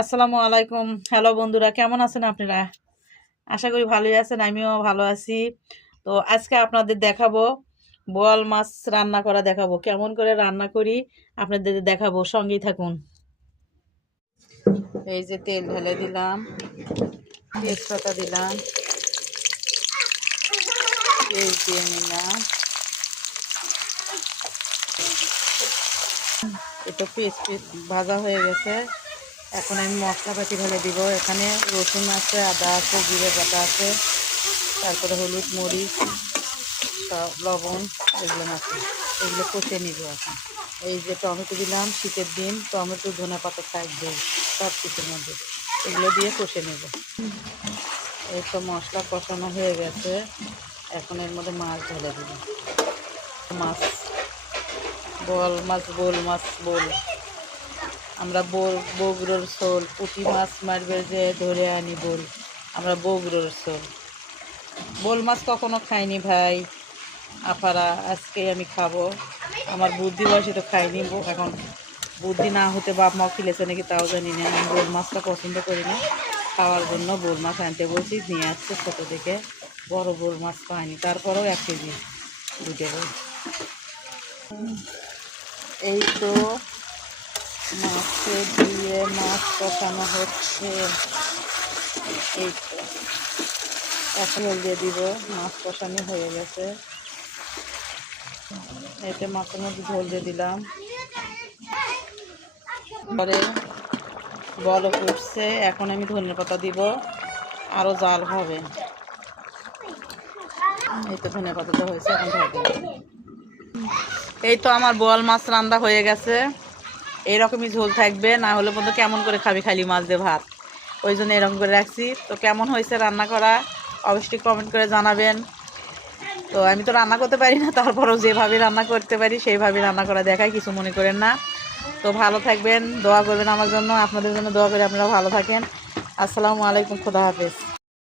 আসসালামু আলাইকুম। হ্যালো বন্ধুরা, কেমন আছেন আপনারা? আশা করি ভালোই আছেন, আমিও ভালো আছি। তো আজকে আপনাদের দেখাবো বোয়াল মাছ রান্না করা দেখাবো। কেমন করে রান্না করি আপনাদের দেখাবো, সঙ্গেই থাকুন। এই যে তেল ঢেলে দিলাম, তেজপাতা দিলাম, পেঁয়াজ দিয়ে নিলাম। এটা পেঁয়াজ ভাজা হয়ে গেছে। এখন আমি মশলাপাতি ঢেলে দিব। এখানে রসুন আছে, আদা আছে, জিরে বাটা আছে, তারপরে হলুদ, মরিচ, লবণ, এগুলো আছে। এগুলো কষে নিব এখন। এই যে টমেটো দিলাম, শীতের দিন টমেটো, ধনেপাতা থাকবে সব কিছুর মধ্যে। এগুলো দিয়ে কষে নেব। এই তো মশলা কষানো হয়ে গেছে। এখন এর মধ্যে মাছ ঢেলে দিব। মাছ, বোল মাছ আমরা বগুড়োর শোল, পুঁটি মাছ মারবে যে ধরে আনি বোল, আমরা বগুড়োর শোল। বোল মাছ কখনো খাইনি ভাই আপারা, আজকে আমি খাবো। আমার বুদ্ধি বয়সে তো খাইনি। এখন বুদ্ধি না হতে বাপ মাও খেলেছে নাকি তাও জানি না। আমি বোল মাছটা পছন্দ করি না, খাওয়ার জন্য বোল মাছ আনতে বলছি, নিয়ে আসছে ছোটো থেকে। বড় বোল মাছ পাইনি, তারপরেও 1 কেজি দুটো বোল। এই তো মাছে দিয়ে মাছ কষানো হচ্ছে। এই তো এখন দিয়ে দিব। মাছ কষানো হয়ে গেছে। এতে মাছের মধ্যে ঝোল দিয়ে দিলাম। পরে বলক উঠছে, এখন আমি ধনেপাতা দিব, আরো জাল হবে। এই তো ধনেপাতাটা হয়েছে, এখন ঢাকা। এই তো আমার বোয়াল মাছ রান্না হয়ে গেছে। এইরকমই ঝোল থাকবে, না হলে বন্ধু কেমন করে খাবি খালি মাছ দিয়ে ভাত। ওই জন্য এরকম করে রাখছি। তো কেমন হয়েছে রান্না করা অবশ্যই কমেন্ট করে জানাবেন। তো আমি তো রান্না করতে পারি না, তারপরেও যেভাবে রান্না করতে পারি সেইভাবে রান্না করা দেখাই, কিছু মনে করেন না। তো ভালো থাকবেন, দোয়া করবেন আমার জন্য, আপনাদের জন্য দোয়া করে আপনারা ভালো থাকেন। আসসালামু আলাইকুম, খোদা হাফেজ।